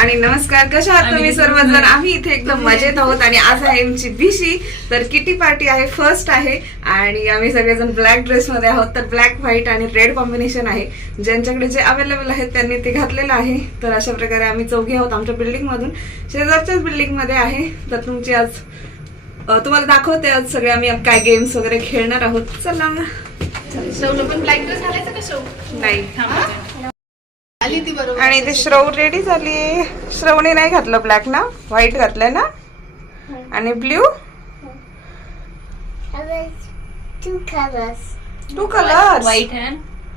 आणि नमस्कार. कशा आहात तुम्ही सर्वजण? आम्ही इथे एकदम मजेत आहोत आणि आज आहे आमची बिशी. तर किटी पार्टी आहे, फर्स्ट आहे आणि आम्ही सगळेजण ब्लॅक ड्रेस मध्ये आहोत. तर ब्लॅक व्हाईट आणि रेड कॉम्बिनेशन आहे. ज्यांच्याकडे जे अवेलेबल आहेत त्यांनी ते घातलेलं आहे. तर अशा प्रकारे आम्ही चौघी आहोत आमच्या बिल्डिंग मधून, शेजारच्याच बिल्डिंग मध्ये आहे. तर तुमची आज तुम्हाला दाखवते आज सगळे आम्ही काय गेम्स वगैरे खेळणार आहोत. चला मग. पण ब्लॅक ड्रेस घालायचा का शो? नाही. आली ती बरोबर. आणि ते श्रव रेडी झाली. श्रवणी नाही घातलं ब्लॅक ना, व्हाईट घातलंय ना आणि blue. Two colors. Two colours.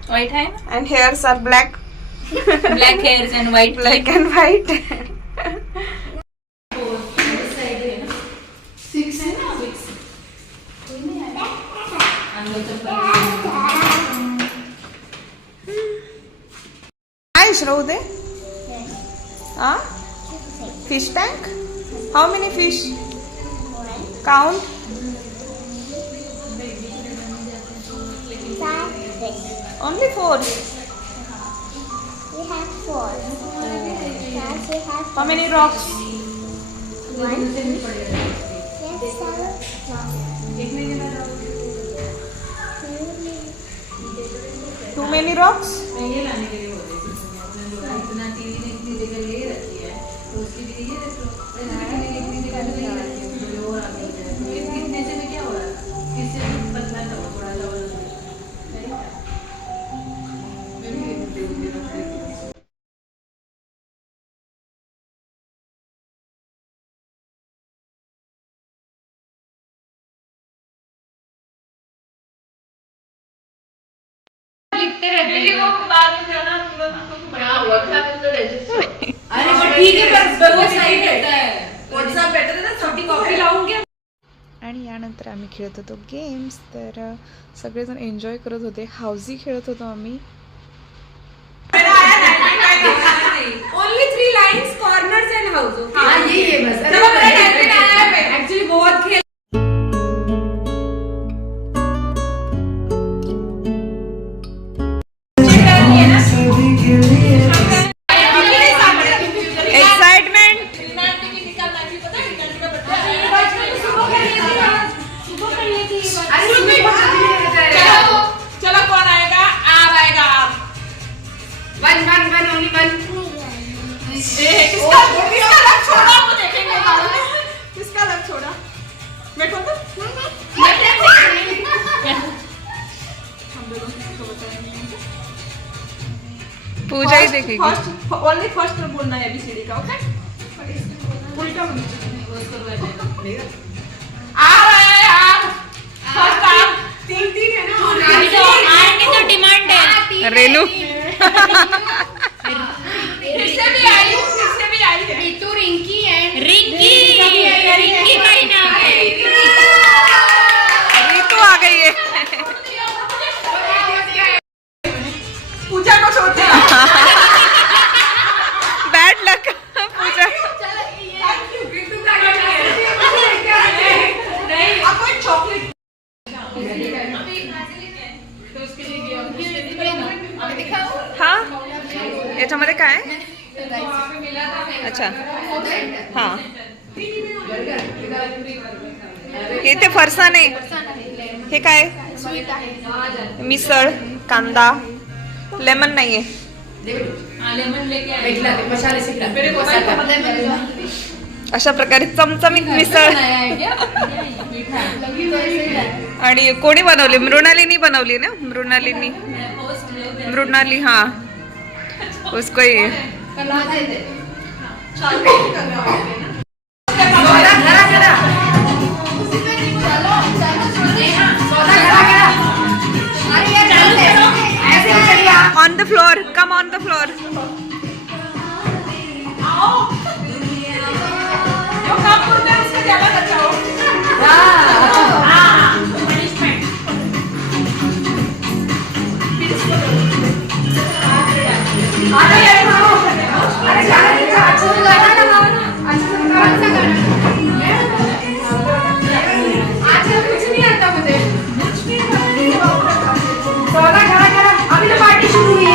White hand And hairs are black. black hairs and white Black and white. 6 है ना 6 Hi Shrav de. Fish tank? How many fish? Count. 5 fish. Only 4. We have 4. Yes, we have How many rocks? 1, 2, 6, 7, Too many rocks? अरे पण ठीक है पर दो side रहता है. WhatsApp better है ना, छोटी कॉपी लाऊंगी. आणि यानंतर आम्ही खेळत होतो गेम्स. तर सगळेजण एन्जॉय करत होते. हाऊसी खेळत होतो आम्ही. Only 3 lines, corners and house. हाँ यही है बस. चलो मेरा टाइम पे आया है. Actually बहुत खेल. एक्साइटमेंट. चलो कौन आएगा? आप आएगा. One only one. किसका लग छोड़ा वो देखेंगे. किसका लग छोड़ा? बैठो तो. पूजा ही देखेगी. ओनली फर्स्ट बोलना है ABCD का. ओके. उल्टा आ रहा है यार. फर्स्ट आप 3 है ना. आने तो डिमांड है. रेनू. इससे भी आई है. तो रिंकी है. रिंकी का ही नाम है. रीतू आ गई है. पूजा को छोड़ दे. बैड लक. पूजा. आपको एक चॉकलेट. हा याच्यामध्ये काय? अच्छा हा. हे ते फरसाण आहे. हे काय? मिसळ, कांदा, लेमन नाहीये. अशा प्रकारे चमचमीत मिसळ. आणि कोणी बनवली? मृणालिनी बनवली ना. मृणाली हा. उसको ही. On the floor. Come on the floor. जो काम करते हैं उससे ज्यादा बचाओ. कुछ नहीं आता मुझे. अभी तो पार्टी शुरू हुई है.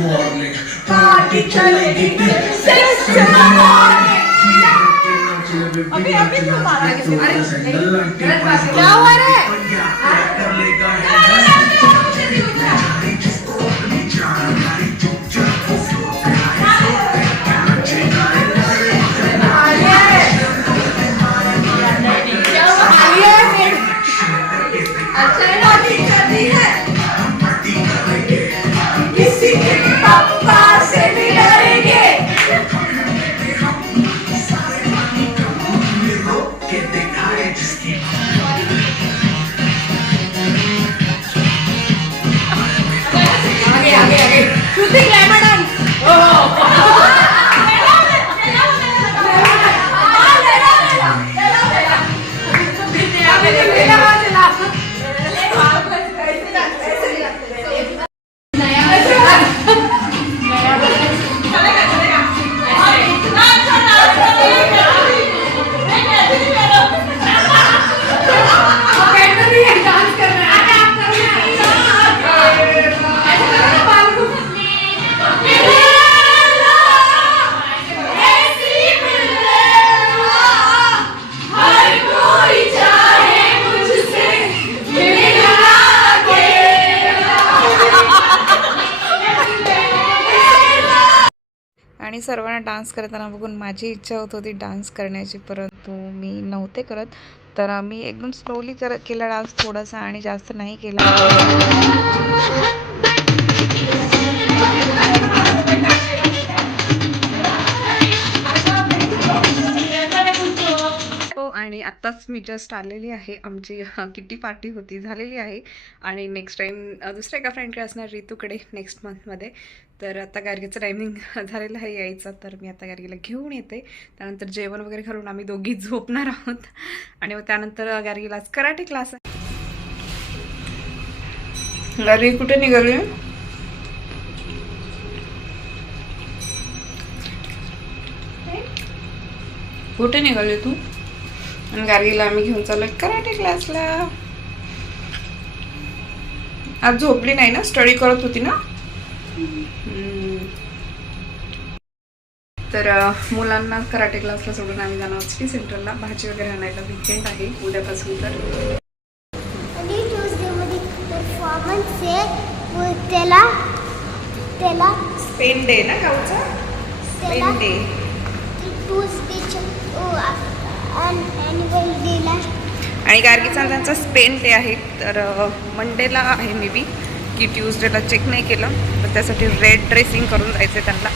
पार्टी चलेगी सिक्स इन द मॉर्निंग। अभी अभी क्यों मारा किसी ने? क्या हुआ रे? किसी के पापा से भी डरेंगे। आगे आगे आगे श्रुति ग्लैमर डांस। आणि सर्वांना डान्स करताना बघून माझी इच्छा होत होती डान्स करण्याची, परंतु मी नव्हते करत. तर मी एकदम स्लोली केला डान्स थोडासा, आणि जास्त नाही केला. आणि आत्ताच मी जस्ट आलेली आहे. आमची किटी पार्टी होती, झालेली आहे. आणि नेक्स्ट टाईम दुसऱ्या एका फ्रेंडकडे असणार, ऋतूकडे, नेक्स्ट मंथमध्ये. तर आता गार्गीचं टायमिंग झालेलं आहे यायचं, तर मी आता गार्गीला घेऊन येते. त्यानंतर जेवण वगैरे घालून आम्ही दोघी झोपणार आहोत. आणि मग त्यानंतर गार्गीला आज कराटे क्लास आहे. गार्गी कुठे निघाली? कुठे निघाली तू? आणि गार्गीला आम्ही घेऊन चाललोय कराटे क्लासला. आज झोपली नाही ना, स्टडी करत होती ना. तर मुलांना कराटे क्लासला सोडून आम्ही जाणार सिटी सेंटरला भाजी वगैरे आणायला. वीकेंड आहे उद्यापासून. तर ट्यूसडेमध्ये परफॉर्मन्स आहे, त्याला स्पेन डे ना गावचा, स्पेन डे. ट्यूसडेच्या ॲन्युअल डेला. आणि गार्गीचा त्यांचा स्पेन डे आहे, तर मंडेला आहे मे बी की ट्यूजडेला, चेक नाही केलं. तर त्यासाठी रेड ड्रेसिंग करून जायचं त्यांना.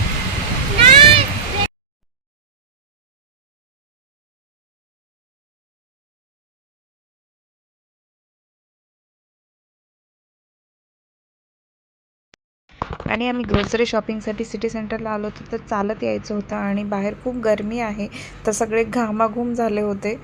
आणि आम्ही ग्रोसरी शॉपिंगसाठी सिटी सेंटरला आलो होतो. तर चालत यायचं होतं, आणि बाहेर खूप गरमी आहे, तर सगळे घामाघूम झाले होते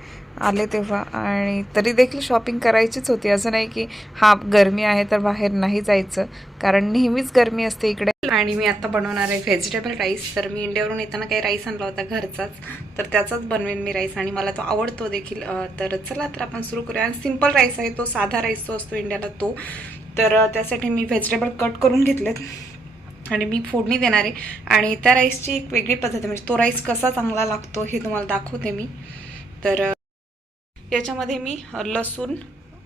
आले तेव्हा. आणि तरी देखील शॉपिंग करायचीच होती. असं नाही की हा गरमी आहे तर बाहेर नाही जायचं, कारण नेहमीच गरमी असते इकडे. आणि मी आता बनवणार आहे व्हेजिटेबल राईस. तर मी इंडियावरून येताना काही राईस आणला होता घरचाच, तर त्याचाच बनवेन मी राईस, आणि मला तो आवडतो देखील. तर चला तर आपण सुरू करूया. आणि सिम्पल राईस आहे तो, साधा राईस जो असतो इंडियाला तो. तर त्यासाठी मी व्हेजिटेबल कट करून घेतलेत आणि मी फोडणी देणार आहे. आणि त्या राईसची एक वेगळी पद्धत आहे, म्हणजे तो राईस कसा चांगला लागतो हे तुम्हाला दाखवते मी. तर याच्यामध्ये मी लसूण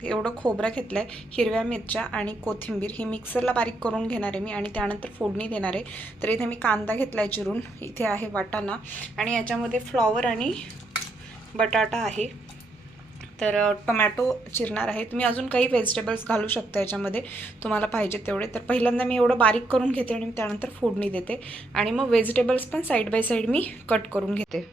एवढं खोबरं घेतलं आहे, हिरव्या मिरच्या आणि कोथिंबीर ही मिक्सरला बारीक करून घेणार आहे मी, आणि त्यानंतर फोडणी देणार आहे. तर इथे मी कांदा घेतला आहे चिरून, इथे आहे वाटाणा, आणि याच्यामध्ये फ्लॉवर आणि बटाटा आहे. तर टोमॅटो चिरणार आहे. तुम्ही अजून काही व्हेजिटेबल्स घालू शकता याच्यामध्ये तुम्हाला पाहिजे तेवढे. तर पहिल्यांदा मी एवढं बारीक करून घेते आणि त्यानंतर फोडणी देते, आणि मग व्हेजिटेबल्स पण side by side me cut करून घेते.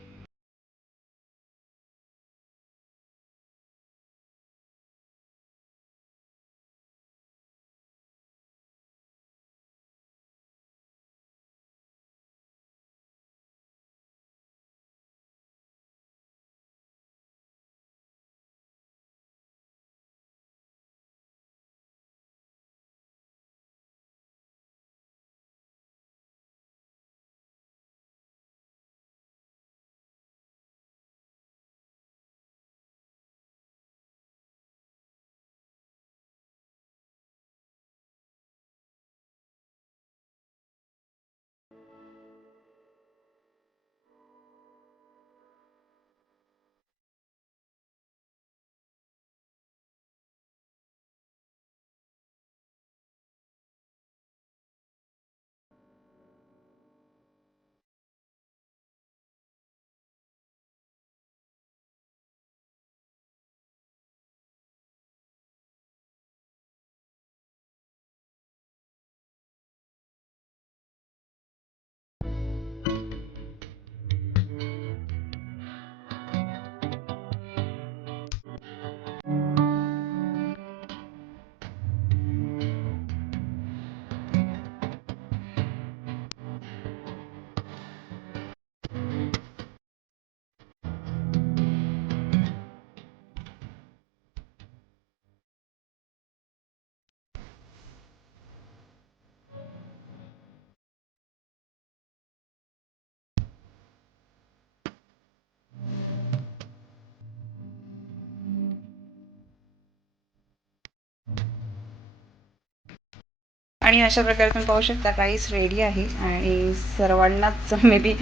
आणि अशा प्रकारे तुम्ही पाहू शकता राईस रेडी आहे आणि सर्वांनाच मे बी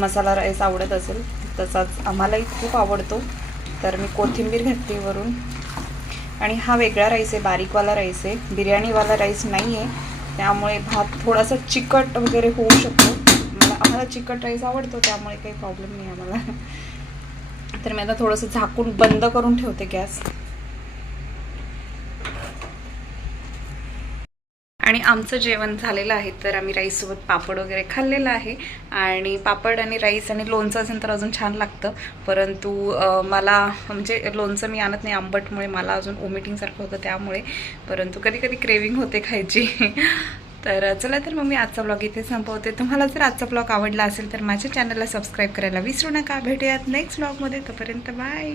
मसाला राईस आवडत असेल, तसाच आम्हालाही खूप आवडतो. तर मी कोथिंबीर घातली वरून. आणि हा वेगळा राईस आहे, बारीकवाला राईस आहे, बिर्याणीवाला राईस नाही आहे. त्यामुळे भात थोडासा चिकट वगैरे होऊ शकतो. आम्हाला चिकट राईस आवडतो, त्यामुळे काही प्रॉब्लेम नाही आम्हाला. तर मी आता थोडंसं झाकून बंद करून ठेवते गॅस. आणि आमचं जेवण झालेलं आहे. तर आम्ही राईससोबत पापड वगैरे खाल्लेलं आहे. आणि पापड आणि राईस आणि लोणचं असेल तर अजून छान लागतं. परंतु मला म्हणजे लोणचं मी आणत नाही आंबटमुळे, मला अजून वॉमिटिंगसारखं होतं त्यामुळे. परंतु कधी कधी क्रेविंग होते खायची. तर चला, तर मग मी आजचा ब्लॉग इथे संपवते. तुम्हाला जर आजचा ब्लॉग आवडला असेल तर माझ्या चॅनलला सबस्क्राईब करायला विसरू नका. भेटूयात नेक्स्ट ब्लॉगमध्ये. तोपर्यंत बाय.